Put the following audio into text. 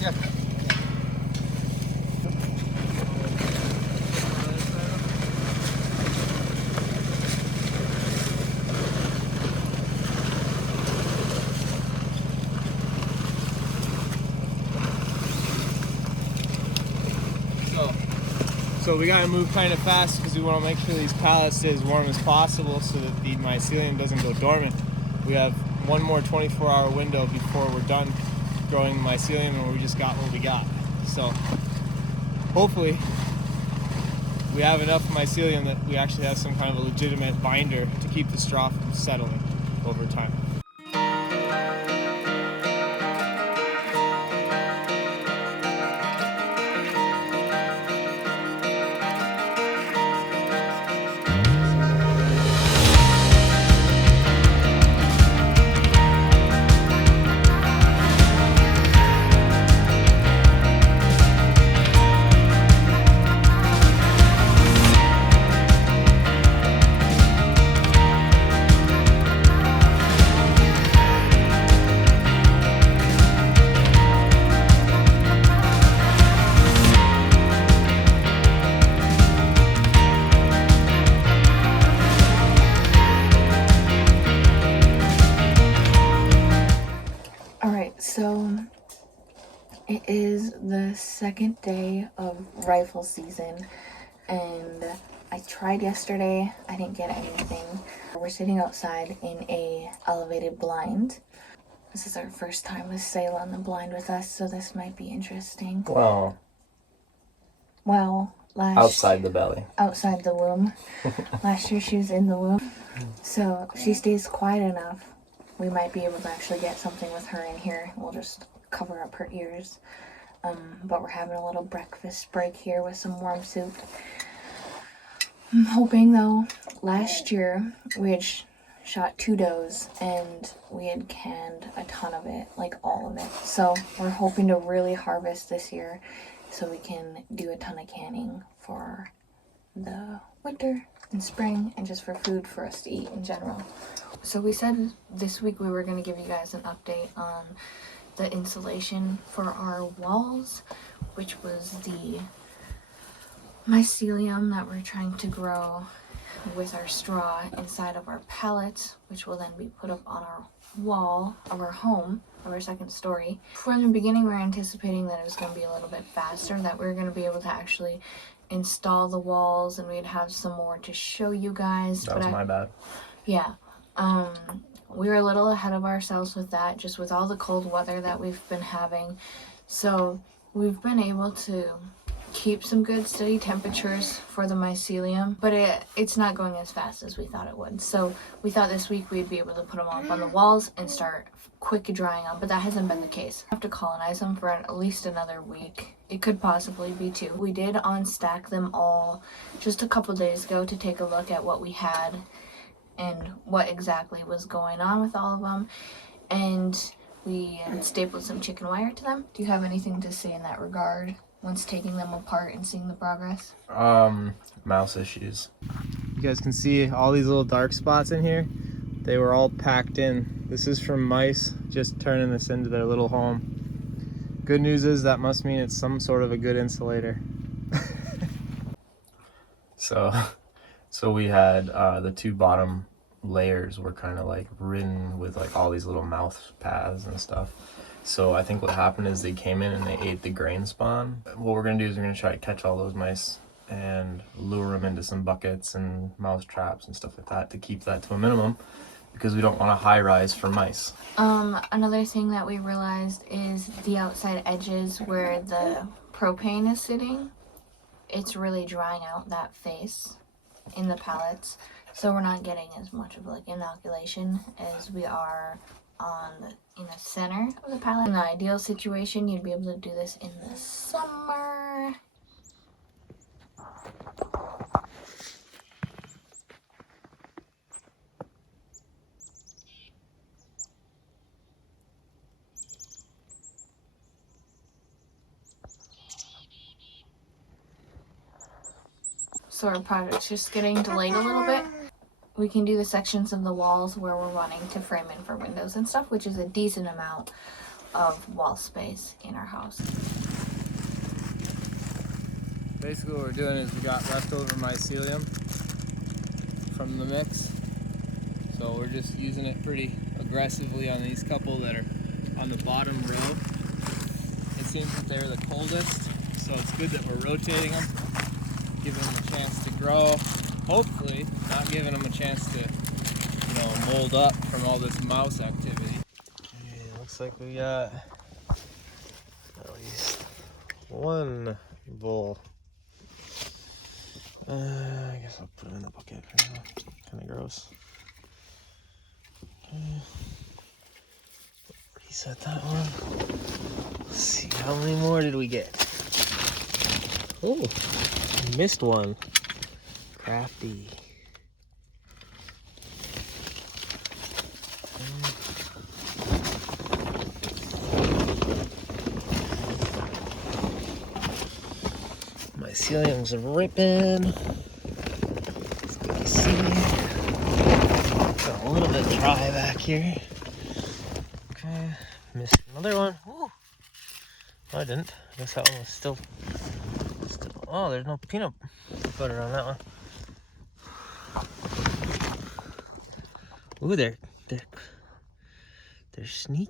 Yeah. So we gotta move kind of fast because we want to make sure these pallets stay as warm as possible so that the mycelium doesn't go dormant. We have one more 24-hour window before we're done growing mycelium, and we just got what we got. So hopefully we have enough mycelium that we actually have some kind of a legitimate binder to keep the straw from settling over time. So it is the second day of rifle season, and I tried yesterday. I didn't get anything. We're sitting outside in a elevated blind. This is our first time with sail on the blind with us, so this might be interesting. Well, outside the belly. Outside the womb. Last year she was in the womb. So if she stays quiet enough, we might be able to actually get something with her in here. We'll just cover up her ears. But we're having a little breakfast break here with some warm soup. I'm hoping though, last year we had shot 2 does and we had canned a ton of it, like all of it. So we're hoping to really harvest this year so we can do a ton of canning for the winter and spring and just for food for us to eat in general. So we said this week we were going to give you guys an update on the insulation for our walls, which was the mycelium that we're trying to grow with our straw inside of our pallets, which will then be put up on our wall of our home, of our second story. From the beginning, we were anticipating that it was going to be a little bit faster, that we were going to be able to actually install the walls and we'd have some more to show you guys. That was my bad. Yeah. We were a little ahead of ourselves with that, just with all the cold weather that we've been having. So we've been able to keep some good steady temperatures for the mycelium, but it's not going as fast as we thought it would. So we thought this week we'd be able to put them up on the walls and start quick drying them, but that hasn't been the case. We have to colonize them for at least another week. It could possibly be 2. We did unstack them all just a couple days ago to take a look at what we had and what exactly was going on with all of them, and we stapled some chicken wire to them. Do you have anything to say in that regard once taking them apart and seeing the progress? Mouse issues. You guys can see all these little dark spots in here. They were all packed in. This is from mice just turning this into their little home. Good news is that must mean it's some sort of a good insulator. So we had the 2 bottom layers were kind of like ridden with like all these little mouth paths and stuff. So I think what happened is they came in and they ate the grain spawn. What we're gonna do is we're gonna try to catch all those mice and lure them into some buckets and mouse traps and stuff like that to keep that to a minimum, because we don't want a high rise for mice. Another thing that we realized is the outside edges where the propane is sitting, it's really drying out that face in the pallets, so we're not getting as much of like inoculation as we are in the center of the pallet. In the ideal situation, you'd be able to do this in the summer. So our project's just getting delayed a little bit. We can do the sections of the walls where we're wanting to frame in for windows and stuff, which is a decent amount. of wall space in our house. Basically what we're doing is we got leftover mycelium from the mix. So we're just using it pretty aggressively on these couple that are on the bottom row. It seems that they're the coldest, so it's good that we're rotating them, giving them a chance to grow. Hopefully not giving them a chance to, you know, mold up from all this mouse activity. Okay, looks like we got at least one bowl. I guess I'll put them in the bucket for now. Kind of gross. Okay. Reset that one. Let's see, how many more did we get? Oh, missed one. Crafty. Mycelium's ripping. It's good to see. Got a little bit dry back here. Okay, missed another one. Ooh. No, I didn't. I guess that one was still. Oh, there's no peanut butter on that one. Ooh, they're sneaky.